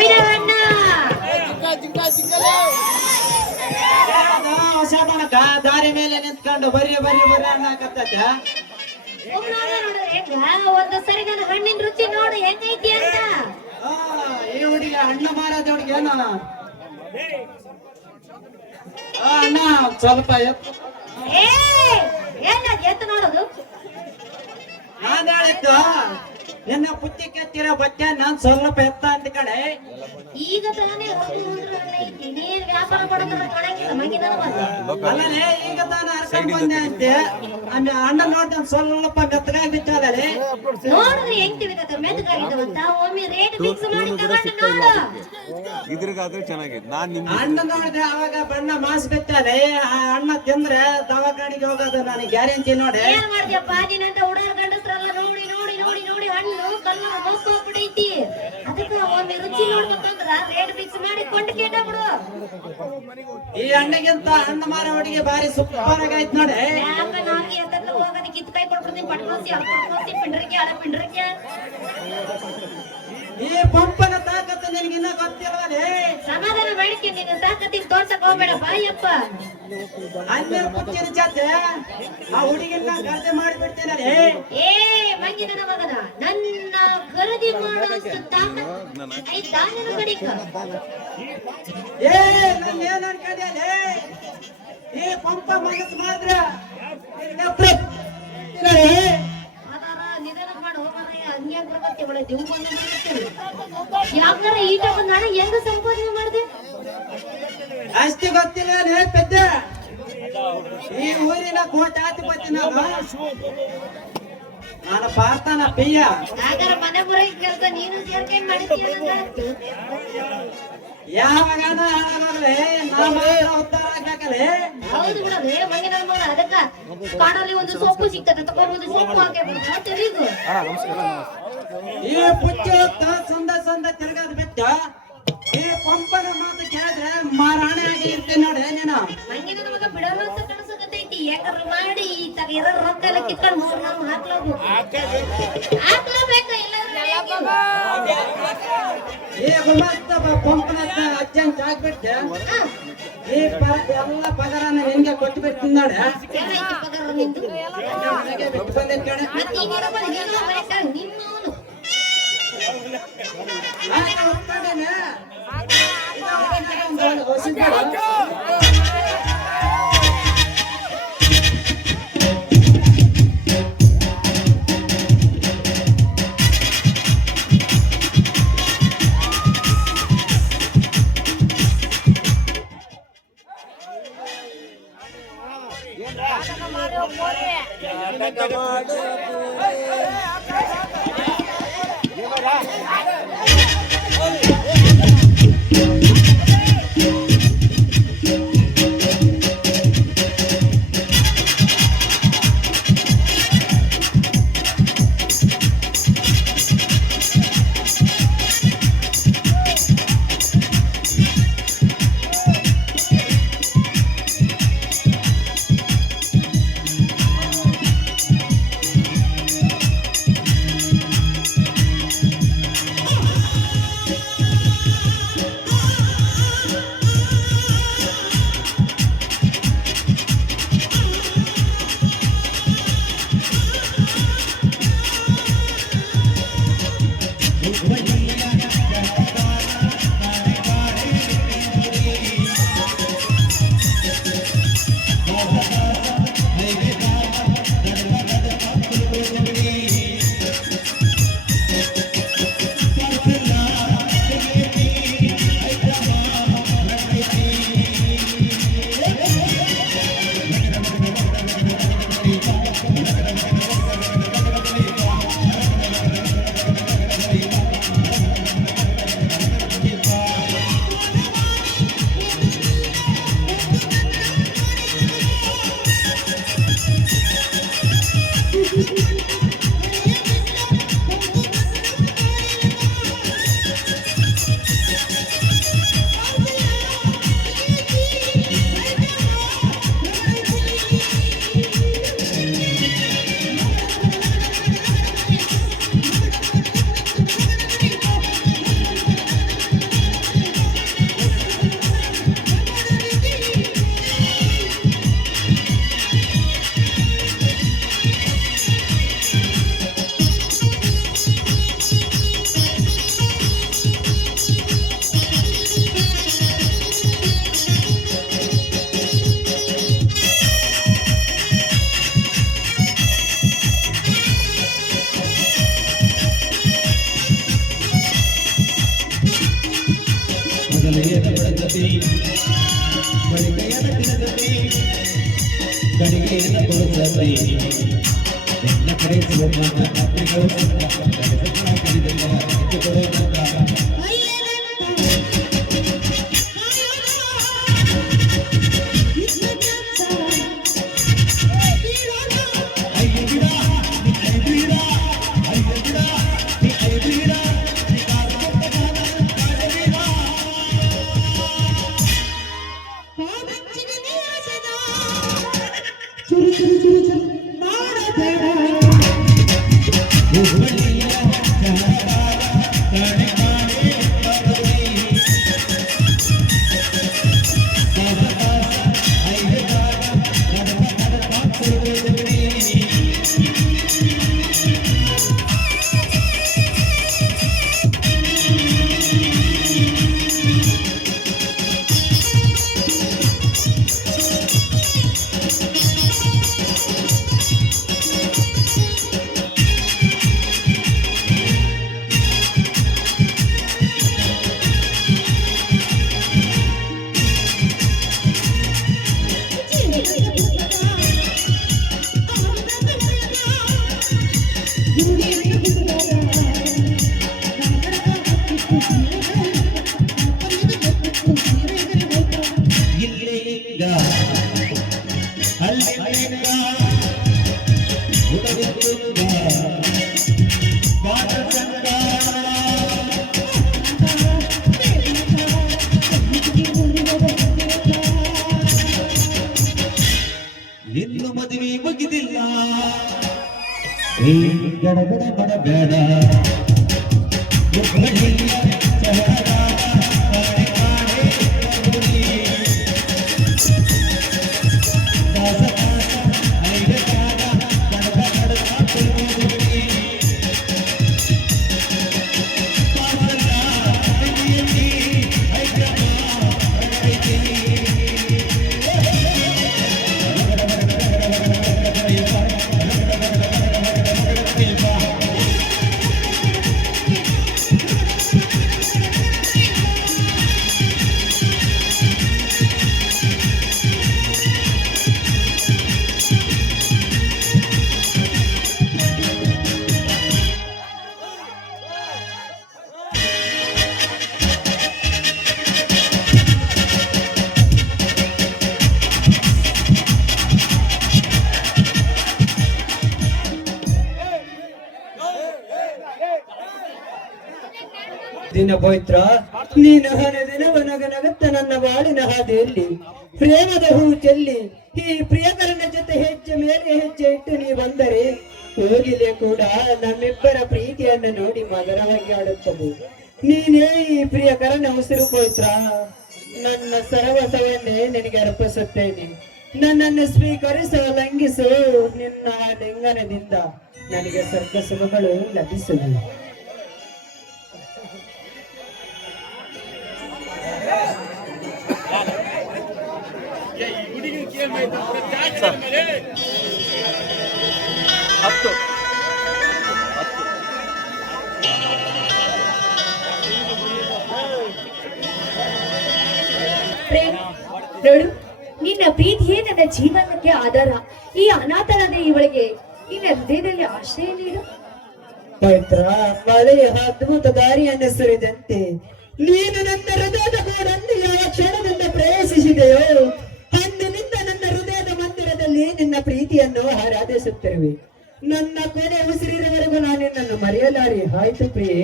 ಅಭಿನವಣ್ಣ ಹೊಸ ತನಕ ದಾರಿ ಮೇಲೆ ನಿಂತ್ಕೊಂಡು ಬರ್ರಿ ಬರ್ರಿ ಬರ್ರಿ ಅನ್ನಕತ್ತ ಒಂದು ಸರಿ ನನ್ನ ಹಣ್ಣಿನ ರುಚಿ ನೋಡು ಹೆಂಗೈತಿ ಅಂತ. ಈ ಹುಡುಗಿ ಹಣ್ಣು ಮಾರಾದ ಹುಡುಗಿ ಏನ ಅಣ್ಣ ಸ್ವಲ್ಪ ಎತ್ತು ನೋಡೋದು ನಾನ್ ಹೇಳಿದ್ದು ನಿನ್ನ ಪುತ್ತಿ ಕೆತ್ತಿರೋ ಬಟ್ಟೆ ನಾನ್ ಸ್ವಲ್ಪ ಎತ್ತ ಅಂತ ಕಡೆ ಈಗ ತಾನೇ ನೀನ್ ವ್ಯಾಪಾರ ಮಾಡೋದ್ರ ಕೊಡಂಗಿಲ್ಲ ಮಂಗಿನ ಅಲ್ಲೇ ಈಗ ತಾನು ಅರ್ಕೊಂಡ್ ಬಂದೆ ಅಂತೆ ಆಮೇಲೆ ಅಣ್ಣ ನೋಡ್ದ ಸ್ವಲ್ಪ ಮೆತ್ತಗಾಗಿ ಬಿಟ್ಟಲ್ಲೇ ನೋಡಿದ್ರೆ ಹೆಂಗ್ತಿವಿದ ಮೆತ್ತಗಾಗಿದ್ದವಂತ ಒಮ್ಮೆ ರೇಟ್ ಫಿಕ್ಸ್ ಮಾಡಿ ತಗೊಂಡು ನೋಡು. ಇದ್ರಿಗಾದ್ರೆ ಚೆನ್ನಾಗಿದೆ. ನಾನ್ ನಿಮ್ ಅಣ್ಣ ನೋಡಿದೆ ಅವಾಗ ಬಣ್ಣ ಮಾಸ್ ಬಿಟ್ಟಲೆ ಆ ಅಣ್ಣ ತಿಂದ್ರೆ ದವಾಖಾನಿಗೆ ಹೋಗೋದು ನನಗೆ ಗ್ಯಾರಂಟಿ ನೋಡಿ. ಏನ್ ಮಾಡ್ತೀಯಪ್ಪ ನೀನಂತ ಹುಡುಗರ ಗಂಡಸ್ರಲ್ಲ ನೋಡಿ ನೋಡಿ ನೋಡಿ ನೋಡಿ ಹಣ್ಣು ಕಲ್ಲ ಮೋಸ ಹೋಗ್ಬಿಡೈತಿ. ಅದಕ್ಕ ಒಮ್ಮೆ ರುಚಿ ನೋಡ್ಬೇಕಂದ್ರ ರೇಟ್ ಫಿಕ್ಸ್ ಮಾಡಿ ಕೊಂಡು ಕೇಟ ಬಿಡು. ಈ ಹಣ್ಣಿಗಿಂತ ಹಣ್ಣು ಮಾರವಡಿಗೆ ಬಾರಿ ಸೂಪರ್ ಆಗೈತ್ ನೋಡಿ. ಯಾಕ ನಾಲ್ಗೆ ಎತ್ತಕ್ಕೆ ಹೋಗೋದಕ್ಕೆ ಕಿತ್ತು ಕೈ ಕೊಡ್ಬಿಡ್ತೀನಿ ಪಟ್ಕೋಸಿ ಅಪ್ಕೋಸಿ ಪಿಂಡ್ರಿಗೆ ಹಳ ಪಿಂಡ್ರಿಗೆ. ಈ ಪಂಪನ ತಾಕತ್ತು ನಿನಗಿನ್ನ ಗೊತ್ತಿಲ್ವಲೇ. ಸಮಾಧಾನ ಮಾಡಿಕೆ ನೀನು ತಾಕತ್ತಿಗೆ ತೋರ್ಸಕ್ ಹೋಗ್ಬೇಡ ಬಾಯಪ್ಪ. ಅನ್ಯ ಪುಚ್ಚಿನ ಜೊತೆ ಆ ಹುಡುಗಿನ ಗರ್ದೆ ಮಾಡಿಬಿಡ್ತೇನೆ. ಏ ಮಂಗಿನ ಮಗನ ನನ್ನ ಖರೀದಿ ಮಾಡೋಷ್ಟು ತಾಕತ್ತು ಐತಾ ನಿನ್ನ ಕಡೆಗ? ಏ ನನ್ನ ಏನ್ ಅನ್ಕೊಂಡೆ ಈ ಪಂಪ ಮನಸ್ಸು ಮಾಡಿದ್ರ ನಿಧಾನ ಮಾಡು ಮಾರಾಯ. ಹಂಗ್ಯಾಕ್ ಬರಕತ್ತಿ ಒಳ್ಳೆ ದಿವ್ ಬಂದು ಯಾಕಾರ ಈಟ ಬಂದ ಹಣ ಹೆಂಗ ಸಂಪಾದನೆ ಮಾಡಿದೆ ಅಷ್ಟೇ ಗೊತ್ತಿಲ್ಲ ಪೆದ್ದ. ಈ ಊರಿನ ಕೋಟ್ಯಾಧಿಪತಿ ನಾನು ಪಾರ್ತಾನ ಪಿಯ್ಯ. ಯಾಕಾರ ಮನೆ ಮುರಗಿ ಕೆಲಸ ನೀನು ಸೇರ್ಕೊಂಡ್ ಮಾಡಿದ್ಯಾ? ಯಾವಾಗ ಹಾಳಾಗಲೇ ನಾ ಮಾತ್ರ ಉದ್ಧಾರ ಆಗ್ಬೇಕಲೇ. ಹೌದು ಬಿಡೋದು ಮಂಗಿನ ಮಗ. ಅದಕ್ಕ ಕಾಡಲ್ಲಿ ಒಂದು ಸೊಪ್ಪು ಸಿಗ್ತದೆ ತಗೊಂಡು ಸೊಪ್ಪು ಹಾಕಿಬಿಡು. ಈ ಪುಚ್ಚು ಸಂದ ಸಂದ ತಿರ್ಗಾದ ಬಿಟ್ಟ ಈ ಪಂಪನ ಮಾತು ಕೇಳಿದ್ರೆ ಮಾರಾಣೆ ಆಗಿ ಇರ್ತೇನೆ ನೋಡಿ ನೀನು. ಮಂಗಿನ ಮಗ ಬಿಡೋಣ ಅಂತ ಕನಸಕತ್ತೈತಿ. ಯಾಕಂದ್ರೆ ಮಾಡಿ ಇರೋ ರೊಕ್ಕ ಎಲ್ಲ ಕಿತ್ಕೊಂಡು ನಾವು ಹಾಕ್ಲೋದು ಹಾಕ್ಲೇಬೇಕ ಇಲ್ಲಾಂದ್ರೆ ಈ ಗುಮಸ್ತ ಪಂಪನ ಅಜ್ಜನ್ ಚಾಕ್ಬಿಟ್ಟೆ ಈ ಎಲ್ಲ ಪಗಾರನ ನಿನ್ಗೆ ಕೊಟ್ಟು ಬಿಡ್ತೀನಿ ನೋಡಿ. ಬಿಟ್ಟು ಬಂದಿದ್ ಕಡೆ ಮನೆಯದ ಬಡಗತಿ ಮಡಿಕೆಯದ ತಿನ್ನಗತಿ ಗಡಿಗೆಯದ ಕೊಡುಗತಿ ನಿನ್ನ ಕರೆಸುವ ಅಪ್ಪಿಗಳು ಕೊಡುವಂತ ನಿನ್ನ ಮದುವೆ ಮುಗಿದಿಲ್ಲ ಗಡಬಡ ಬಡಬೇಡ ದಿನ ಪವಿತ್ರ ನೀನು ಹನೆ ದಿನವನಗನಗತ್ತ ನನ್ನ ಬಾಳಿನ ಹಾದಿಯಲ್ಲಿ ಪ್ರೇಮದ ಹೂ ಚೆಲ್ಲಿ ಈ ಪ್ರಿಯಕರನ ಜೊತೆ ಹೆಜ್ಜೆ ಮೇಲೆ ಹೆಜ್ಜೆ ಇಟ್ಟು ನೀ ಬಂದರೆ ಹೋಗಿಲೆ ಕೂಡ ನಮ್ಮಿಬ್ಬರ ಪ್ರೀತಿಯನ್ನು ನೋಡಿ ಮಧುರವಾಗಿ ಆಡುತ್ತದೆ. ನೀನೇ ಈ ಪ್ರಿಯಕರನ ಉಸಿರು ಪವಿತ್ರ. ನನ್ನ ಸರ್ವಸವನ್ನೇ ನಿನಗೆ ಅರ್ಪಿಸುತ್ತೇನೆ. ನನ್ನನ್ನು ಸ್ವೀಕರಿಸೋ ಲಂಘಿಸು. ನಿನ್ನ ಲಿಂಗನದಿಂದ ನನಗೆ ಸ್ವರ್ಗ ಸುಖಗಳು ಲಭಿಸುವುದು. ಪ್ರೇಮ್, ನೋಡು, ನಿನ್ನ ಪ್ರೀತಿಯೇ ನನ್ನ ಜೀವನಕ್ಕೆ ಆಧಾರ. ಈ ಅನಾಥರಾದ ಇವಳಿಗೆ ನಿನ್ನ ಹೃದಯದಲ್ಲಿ ಆಶ್ರಯ ನೀಡು. ಪವಿತ್ರ, ಮಳೆಯ ಅದ್ಭುತ ದಾರಿಯನ್ನು ಸುರಿದಂತೆ ನೀನು ನನ್ನ ಹೃದಯದ ಗೋಡನ್ನು ಯಾವ ಕ್ಷಣದಿಂದ ಪ್ರವೇಶಿಸಿದೆಯೋ ಅಂದಿನಿಂದ ನನ್ನ ಹೃದಯದ ಮಂದಿರದಲ್ಲಿ ನಿನ್ನ ಪ್ರೀತಿಯನ್ನು ಆರಾಧಿಸುತ್ತಿರುವೆ. ನನ್ನ ಕೊನೆ ಉಸಿರಿರುವವರೆಗೂ ನಾನು ನಿನ್ನನ್ನು ಮರೆಯಲಾರೆ. ಆಯ್ತು ಪ್ರಿಯೆ.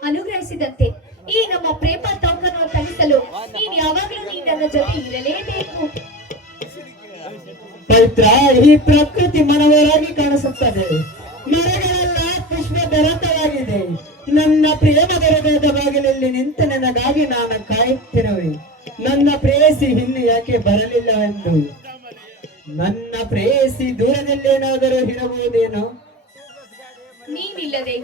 ಅನುಗ್ರಹಿಸಿದಂತೆ ಈ ನಮ್ಮ ಪ್ರೇಮ ತೊಂಕನ್ನು ತಣಿಸಲು ನೀನು ಯಾವಾಗಲೂ ನೀ ನನ್ನ ಜೊತೆ ಇರಲೇಬೇಕು. ಪವಿತ್ರ, ಈ ಪ್ರಕೃತಿ ಮನೋಹರವಾಗಿ ಕಾಣಿಸುತ್ತದೆ. ಮರಗಳೆಲ್ಲ ಪುಷ್ಪ ಭರತವಾಗಿದೆ. ನನ್ನ ಪ್ರೇಮದ ಹೃದಯದ ಬಾಗಿಲಲ್ಲಿ ನಿಂತ ನನಗಾಗಿ ನಾನು ಕಾಯುತ್ತಿರುವೆ. ನನ್ನ ಪ್ರೇಯಸಿ ಇನ್ನು ಯಾಕೆ ಬರಲಿಲ್ಲವೆಂದು. ನನ್ನ ಪ್ರೇಯಸಿ ದೂರದಲ್ಲೇನಾದರೂ ಇರಬಹುದೇನೋ? ನೀನಿಲ್ಲದೆ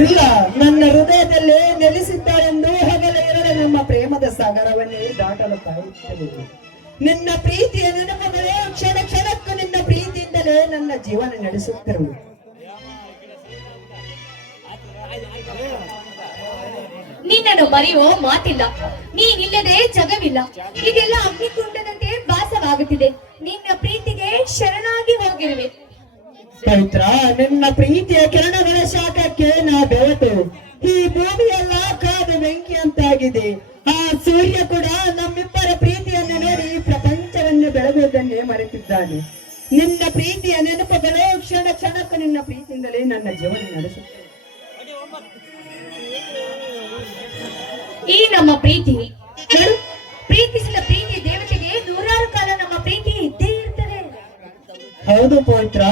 ಇಲ್ಲ, ನನ್ನ ಹೃದಯದಲ್ಲೇ ನೆಲೆಸಿದ್ದಾಳೆಂದು ಹಗಲ ಎರಡ ನಮ್ಮ ಪ್ರೇಮದ ಸಾಗರವನ್ನೇ ದಾಟಲು ಕಾಯುತ್ತಿರುವೆ. ನಿನ್ನ ಪ್ರೀತಿಯ ನೆನಪುಗಳೇ ಕ್ಷಣ ಕ್ಷಣಕ್ಕೂ ನಿನ್ನ ಪ್ರೀತಿಯಿಂದಲೇ ನನ್ನ ಜೀವನ ನಡೆಸುತ್ತಿರುವೆ. ನಿನ್ನನ್ನು ಮರೆಯುವ ಮಾತಿಲ್ಲ, ನೀನಿಲ್ಲದೆ ಜಗವಿಲ್ಲ. ಇದೆಲ್ಲ ಅಗ್ನಿಕುಂಡದಂತೆ ಭಾಸವಾಗುತ್ತಿದೆ. ನಿನ್ನ ಪ್ರೀತಿಗೆ ಶರಣಾಗಿ ಹೋಗಿರುವೆ. ಪವಿತ್ರ, ನಿನ್ನ ಪ್ರೀತಿಯ ಕಿರಣಗಳ ಶಾಖಕ್ಕೆ ನಾ ಬೆವತು. ಈ ಭೂಮಿಯೆಲ್ಲ ಕಾದು ಬೆಂಕಿ ಅಂತಾಗಿದೆ. ಆ ಸೂರ್ಯ ಕೂಡ ನಮ್ಮಿಬ್ಬರ ಪ್ರೀತಿಯನ್ನು ನೋಡಿ ಪ್ರಪಂಚವನ್ನು ಬೆಳಗುವುದನ್ನೇ ಮರೆತಿದ್ದಾನೆ. ನಿನ್ನ ಪ್ರೀತಿಯ ನೆನಪುಗಳು ಕ್ಷಣ ಕ್ಷಣಕ್ಕೂ ನಿನ್ನ ಪ್ರೀತಿಯಿಂದಲೇ ನನ್ನ ಜೀವನ ನಡೆಸುತ್ತೆ. ಈ ನಮ್ಮ ಪ್ರೀತಿ ನೋಡು, ಪ್ರೀತಿಸಿದ ಪ್ರೀತಿ ದೇವತೆಗೆ ನೂರಾರು ಕಾಲ ನಮ್ಮ ಪ್ರೀತಿ ಇದ್ದೇ ಇರ್ತದೆ. ಹೌದು ಪವಿತ್ರ,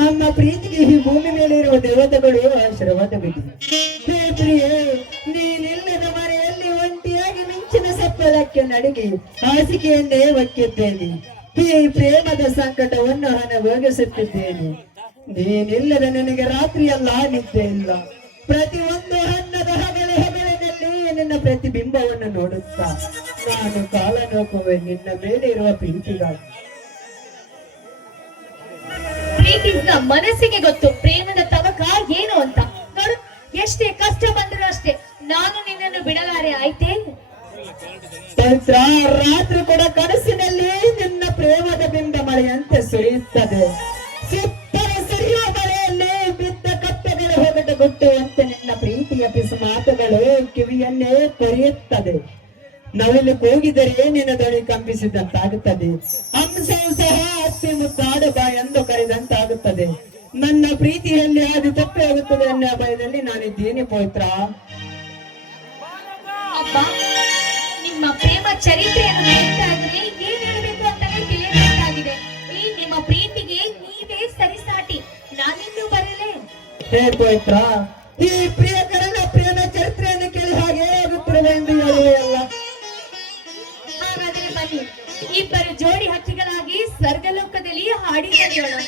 ನಮ್ಮ ಪ್ರೀತಿಗೆ ಈ ಭೂಮಿ ಮೇಲೆ ಇರುವ ದೇವತೆಗಳು ಆಶೀರ್ವಾದವಿದೆ. ಹೇ ಪ್ರಿಯೆ, ನೀನಿಲ್ಲದ ಮರೆಯಲ್ಲಿ ಒಂಟಿಯಾಗಿ ಮಿಂಚಿನ ಸಪ್ಪಳಕ್ಕೆ ನಡುಗಿ ಹಾಸಿಗೆಯನ್ನೇ ಒಕ್ಕಿದ್ದೇನೆ. ಈ ಪ್ರೇಮದ ಸಂಕಟವನ್ನು ಅನುಭವಿಸುತ್ತಿದ್ದೇನೆ. ನೀನಿಲ್ಲದ ನನಗೆ ರಾತ್ರಿಯಲ್ಲ ನಿದ್ದೆ ಇಲ್ಲ. ಪ್ರತಿಯೊಂದು ಹಣ್ಣದ ಹಗಲಿನಲ್ಲಿ ನಿನ್ನ ಪ್ರತಿಬಿಂಬವನ್ನು ನೋಡುತ್ತಾ ನಾನು ಕಾಲ ನೋಕುವೆ ನಿನ್ನ ಮೇಲೆ ಇರುವ ಪ್ರೀತಿಗಾಗಿ. ಪ್ರೀತಿಸಿದ ಮನಸ್ಸಿಗೆ ಗೊತ್ತು ಪ್ರೇಮದ ತವಕ ಏನು ಅಂತ. ನೋಡು, ಎಷ್ಟೇ ಕಷ್ಟ ಬಂದರೂ ಅಷ್ಟೇ ನಾನು ನಿನ್ನನ್ನು ಬಿಡಲಾರೆ. ಆಯ್ತೇ ಪವಿತ್ರ, ರಾತ್ರಿ ಕೂಡ ಕನಸಿನಲ್ಲಿ ನಿನ್ನ ಪ್ರೇಮದ ಬಿಂಬ ಮಳೆಯಂತೆ ಸುರಿಯುತ್ತದೆ. ಸುತ್ತಲ ಸುರಿಯುವ ಮಳೆಯಲ್ಲಿ ಬಿದ್ದ ಕಪ್ಪೆಗಳು ಹೊಗಟುಗುಟ್ಟುವಂತೆ ನಿನ್ನ ಪ್ರೀತಿಯ ಪಿಸು ಮಾತುಗಳು ಕಿವಿಯನ್ನೇ ಕೊರೆಯುತ್ತದೆ. ನವಿಲು ಕೂಗಿದರೆ ನಿನ್ನ ದನಿ ಕಂಪಿಸಿದಂತಾಗುತ್ತದೆ. ಅಂಶವು ಸಹ ಅತ್ತಿ ಮುತ್ತಾಡು ಬಾ ಎಂದು ಕರೆದಂತಾಗುತ್ತದೆ. ನನ್ನ ಪ್ರೀತಿಯಲ್ಲಿ ಅದು ತಪ್ಪಿ ಆಗುತ್ತದೆ ಅನ್ನೋ ಭಯದಲ್ಲಿ ನಾನಿದ್ದೀನಿ ಪವಿತ್ರ. ಅಪ್ಪ, ನಿಮ್ಮ ಪ್ರೇಮ ಚರಿತ್ರೆಯನ್ನು ಹೇಳ್ತಾ ಇದ್ರೆ ಏನ್ ಹೇಳ್ಬೇಕು ಅಂತಾನೆ ತಿಳಿಯಬೇಕಾಗಿದೆ. ಈ ನಿಮ್ಮ ಪ್ರೀತಿಗೆ ನೀವೇ ಸರಿಸಾಟಿ, ನಾನಿನ್ನೂ ಬರಲೇ. ಹೇ ಪವಿತ್ರ, ಈ ಪ್ರಿಯಕರನ ಪ್ರೇಮ ಚರಿತ್ರೆಯನ್ನು ಕೇಳಿ ಹಾಗೆ ಆಗುತ್ತಿರುವೆ ಎಂದು ಹೇಳುವೆಯಲ್ಲ. ಹಾಗಾದ್ರೆ ಬನ್ನಿ, ಇಬ್ಬರು ಜೋಡಿ ಹಕ್ಕಿಗಳಾಗಿ ಸ್ವರ್ಗಲೋಕದಲ್ಲಿ ಹಾಡಿ ಕರೆಯೋಣ.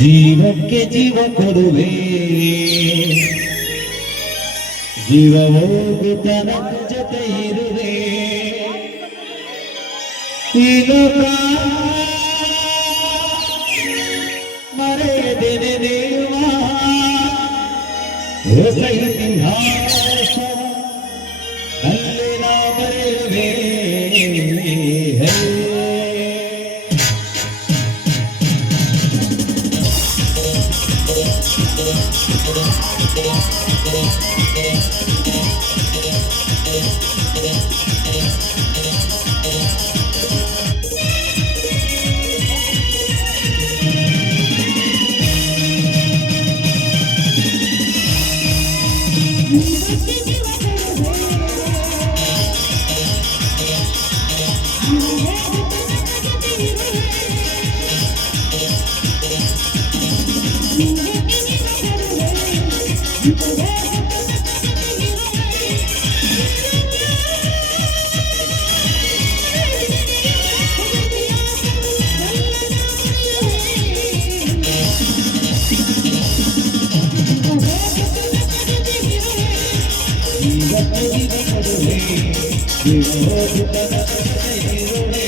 ಜೀವಕ್ಕೆ ಜೀವ ಕೊಡುವೆ, ಜೀವ ಹೋಗುತ್ತ ನನ್ನ ಜೊತೆ ಇರುವೆ. ಈ ಲೋಕ ಮರೆಯದೇನೆ ದೇವ, ಹೊಸ ಇತಿಹಾಸ ಅಲ್ಲಿ ನಾ ಬರೆಯುವೆ. ಜೀವ ಹೋಗುತ್ತನ ಇರುವೆ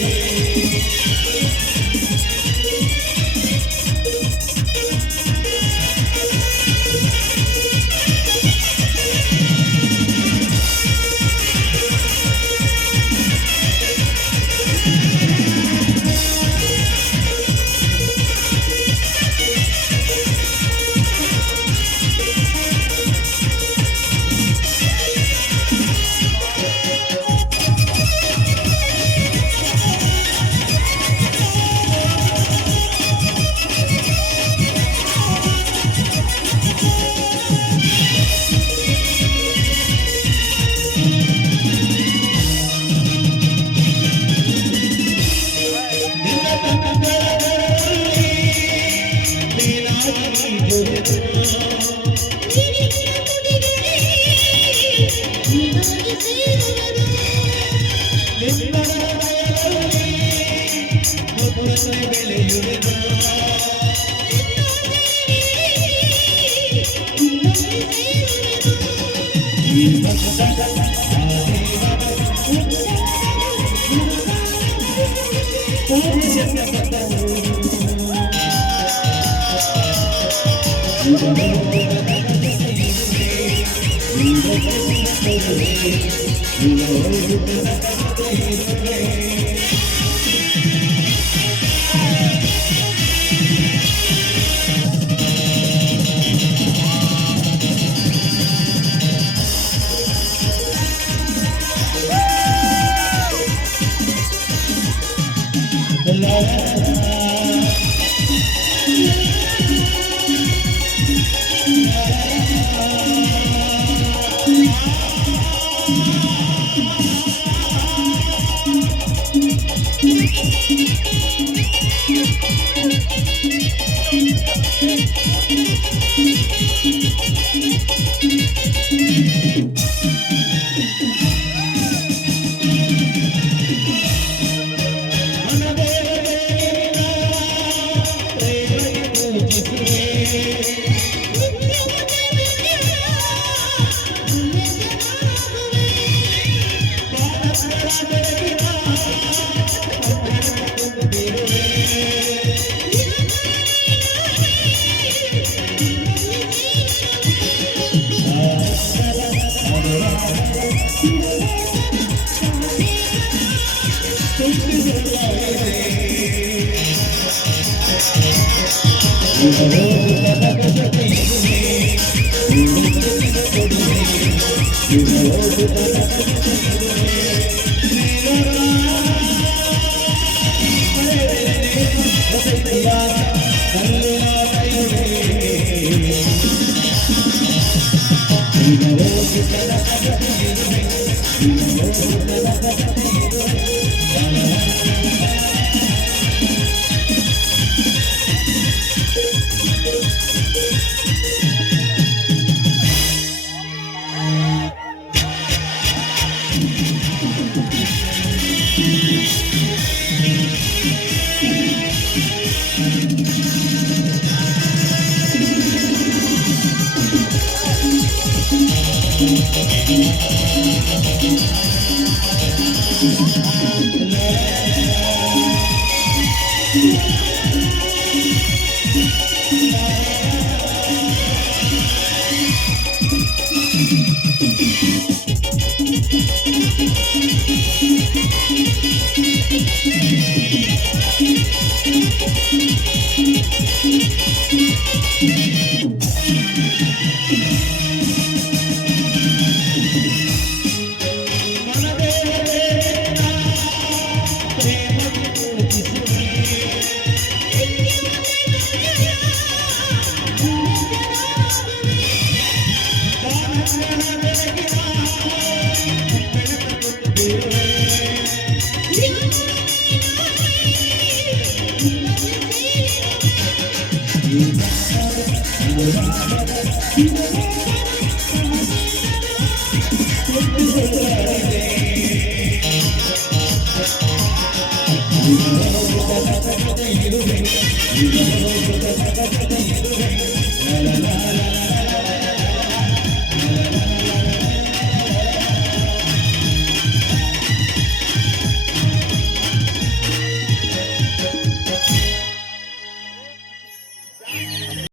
You